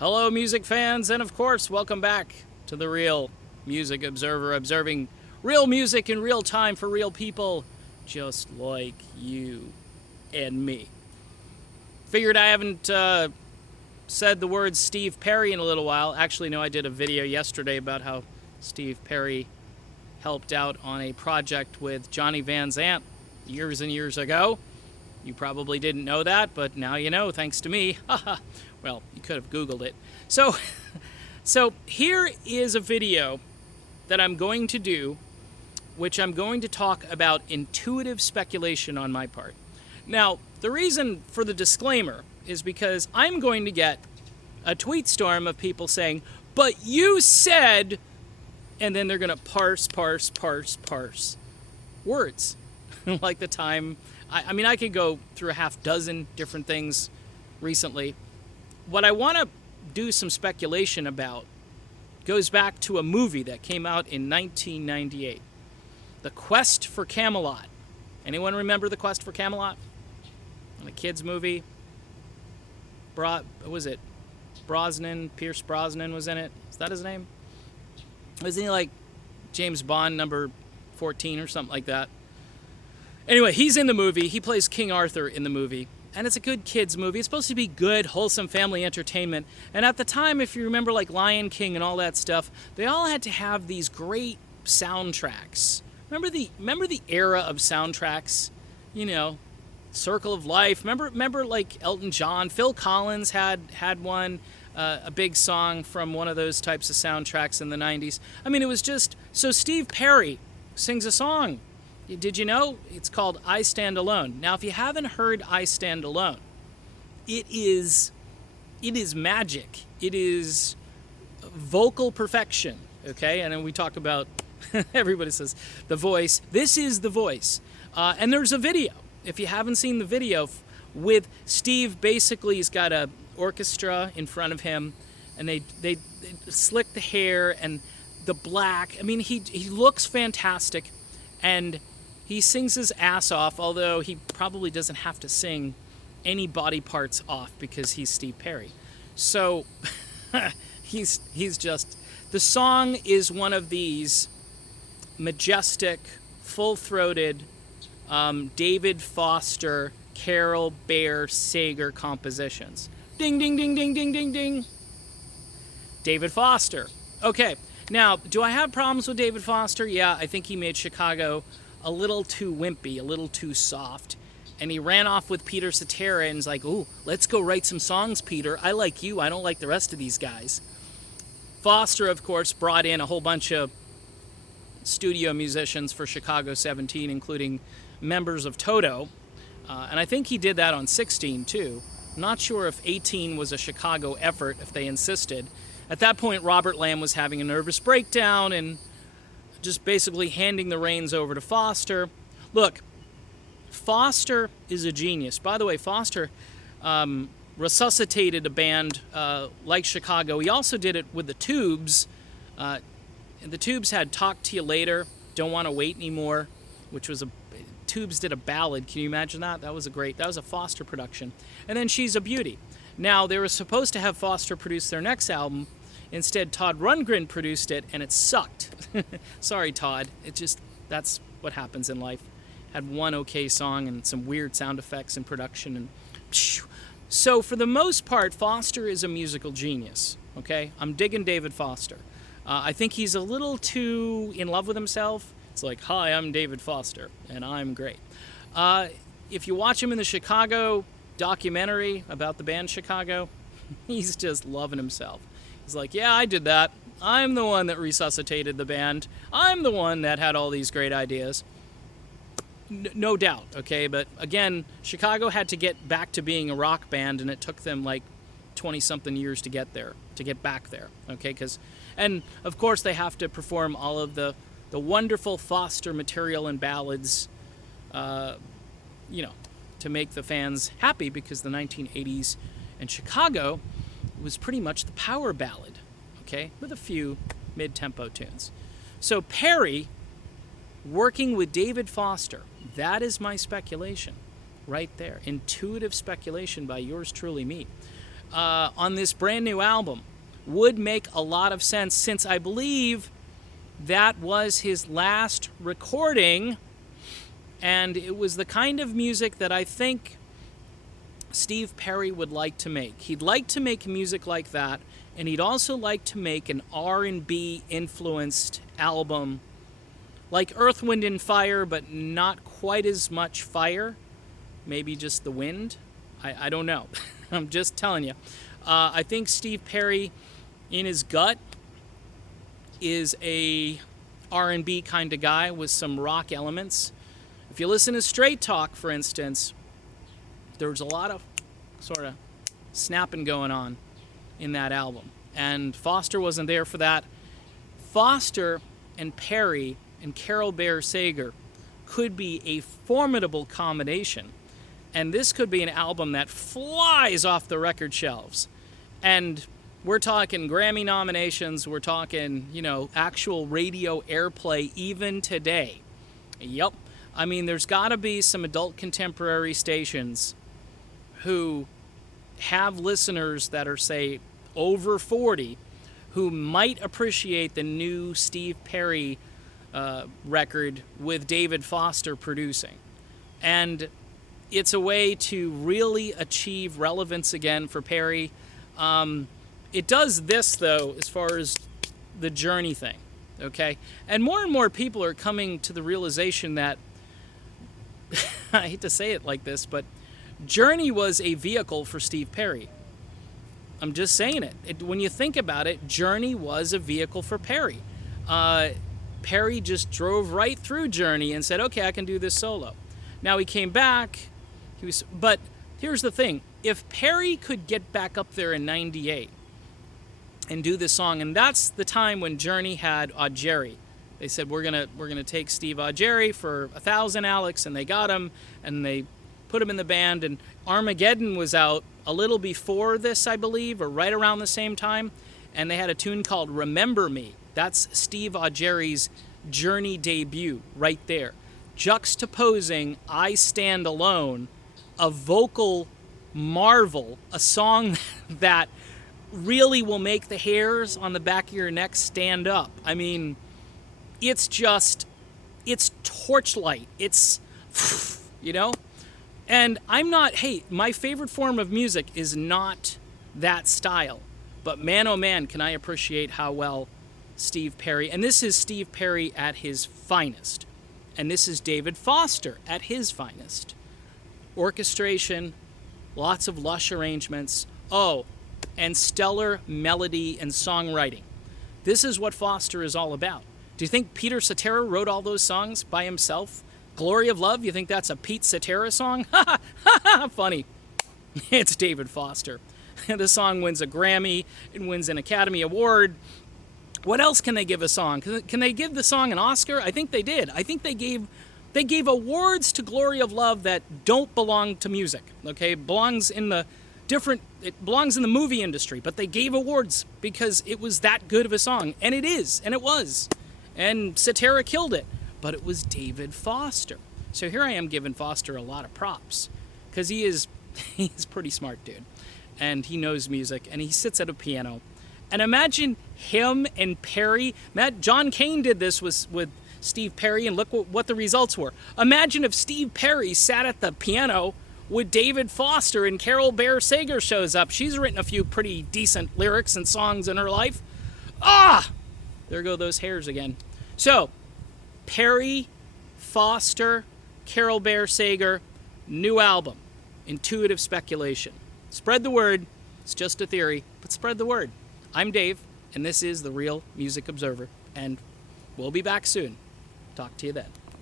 Hello, music fans, and of course, welcome back to the Real Music Observer, observing real music in real time for real people, just like you and me. Figured I haven't said the words Steve Perry in a little while. Actually, no, I did a video yesterday about how Steve Perry helped out on a project with Johnny Van Zant years and years ago. You probably didn't know that, but now you know, thanks to me. Well, you could have Googled it. So here is a video that I'm going to do, which I'm going to talk about intuitive speculation on my part. Now, the reason for the disclaimer is because I'm going to get a tweet storm of people saying, but you said, and then they're going to parse words. Like the time, I mean, I could go through a half dozen different things recently. What I want to do some speculation about goes back to a movie that came out in 1998. The Quest for Camelot. Anyone remember The Quest for Camelot? A kids movie. Was it Brosnan? Pierce Brosnan was in it. Is that his name? Wasn't he like James Bond number 14 or something like that? Anyway, he's in the movie. He plays King Arthur in the movie. And it's a good kids movie. It's supposed to be good, wholesome family entertainment. And at the time, if you remember like Lion King and all that stuff, they all had to have these great soundtracks. Remember the era of soundtracks? You know, Circle of Life. Remember like Elton John, Phil Collins had one, a big song from one of those types of soundtracks in the 90s. I mean, it was just, so Steve Perry sings a song. Did you know? It's called I Stand Alone. Now, if you haven't heard I Stand Alone, it is magic. It is vocal perfection, okay? And then we talk about, everybody says, the voice. This is the voice. And there's a video. If you haven't seen the video, with Steve, basically he's got a orchestra in front of him, and they slick the hair and the black. I mean, he looks fantastic, and he sings his ass off, although he probably doesn't have to sing any body parts off because he's Steve Perry. So he's just, the song is one of these majestic, full-throated David Foster, Carol Bayer Sager compositions. Ding, ding, ding, ding, ding, ding, ding. David Foster. Okay, now, do I have problems with David Foster? Yeah, I think he made Chicago a little too wimpy, a little too soft. And he ran off with Peter Cetera and was like, ooh, let's go write some songs, Peter. I like you. I don't like the rest of these guys. Foster, of course, brought in a whole bunch of studio musicians for Chicago 17, including members of Toto. And I think he did that on 16, too. Not sure if 18 was a Chicago effort, if they insisted. At that point, Robert Lamb was having a nervous breakdown and just basically handing the reins over to Foster. Look, Foster is a genius. By the way, Foster resuscitated a band like Chicago. He also did it with the Tubes. The Tubes had Talk to You Later, Don't Want to Wait Anymore, which was Tubes did a ballad. Can you imagine that? That was a Foster production. And then She's a Beauty. Now, they were supposed to have Foster produce their next album. Instead, Todd Rundgren produced it, and it sucked. Sorry, Todd. That's what happens in life. Had one okay song and some weird sound effects and production. And so, for the most part, Foster is a musical genius, okay? I'm digging David Foster. I think he's a little too in love with himself. It's like, hi, I'm David Foster, and I'm great. If you watch him in the Chicago documentary about the band Chicago, he's just loving himself. He's like, yeah, I did that. I'm the one that resuscitated the band. I'm the one that had all these great ideas. No doubt, okay? But again, Chicago had to get back to being a rock band, and it took them like 20-something years to get back there, okay? And of course, they have to perform all of the wonderful Foster material and ballads, to make the fans happy, because the 1980s in Chicago was pretty much the power ballad, okay, with a few mid-tempo tunes. So Perry, working with David Foster, that is my speculation right there. Intuitive speculation by yours truly, me. on this brand new album would make a lot of sense, since I believe that was his last recording, and it was the kind of music that I think Steve Perry would like to make. He'd like to make music like that, and he'd also like to make an R&B influenced album like Earth, Wind and Fire, but not quite as much fire. Maybe just the wind. I don't know. I'm just telling you. I think Steve Perry, in his gut, is a R&B kind of guy with some rock elements. If you listen to Straight Talk, for instance, there's a lot of sort of snapping going on in that album. And Foster wasn't there for that. Foster and Perry and Carol Bear Sager could be a formidable combination. And this could be an album that flies off the record shelves. And we're talking Grammy nominations, we're talking, actual radio airplay even today. Yup. I mean, there's got to be some adult contemporary stations who have listeners that are, say, over 40 who might appreciate the new Steve Perry record with David Foster producing. And it's a way to really achieve relevance again for Perry. It does this, though, as far as the Journey thing, okay? And more people are coming to the realization that, I hate to say it like this, but Journey was a vehicle for Steve Perry. I'm just saying it. When you think about it, Journey was a vehicle for Perry. Perry just drove right through Journey and said, okay, I can do this solo. Now he came back, but here's the thing. If Perry could get back up there in 98 and do this song, and that's the time when Journey had Augeri. They said, we're gonna take Steve Augeri for $1,000, Alex, and they got him, and they put him in the band, and Armageddon was out a little before this, I believe, or right around the same time, and they had a tune called Remember Me. That's Steve Augeri's Journey debut right there. Juxtaposing I Stand Alone, a vocal marvel, a song that really will make the hairs on the back of your neck stand up. I mean, it's torchlight. It's, and my favorite form of music is not that style. But man, oh man, can I appreciate how well Steve Perry, and this is Steve Perry at his finest. And this is David Foster at his finest. Orchestration, lots of lush arrangements. Oh, and stellar melody and songwriting. This is what Foster is all about. Do you think Peter Cetera wrote all those songs by himself? Glory of Love, you think that's a Pete Cetera song? Ha ha! Funny. It's David Foster. The song wins a Grammy. It wins an Academy Award. What else can they give a song? Can they give the song an Oscar? I think they did. I think they gave awards to Glory of Love that don't belong to music. Okay, it belongs in the movie industry, but they gave awards because it was that good of a song, and it is, and it was, and Cetera killed it, but it was David Foster. So here I am giving Foster a lot of props because he's a pretty smart dude, and he knows music, and he sits at a piano. And imagine him and Perry. John Cain did this with Steve Perry, and look what the results were. Imagine if Steve Perry sat at the piano with David Foster and Carol Bear Sager shows up. She's written a few pretty decent lyrics and songs in her life. There go those hairs again. So, Perry, Foster, Carol Bear Sager, new album, Intuitive Speculation. Spread the word. It's just a theory, but spread the word. I'm Dave, and this is The Real Music Observer, and we'll be back soon. Talk to you then.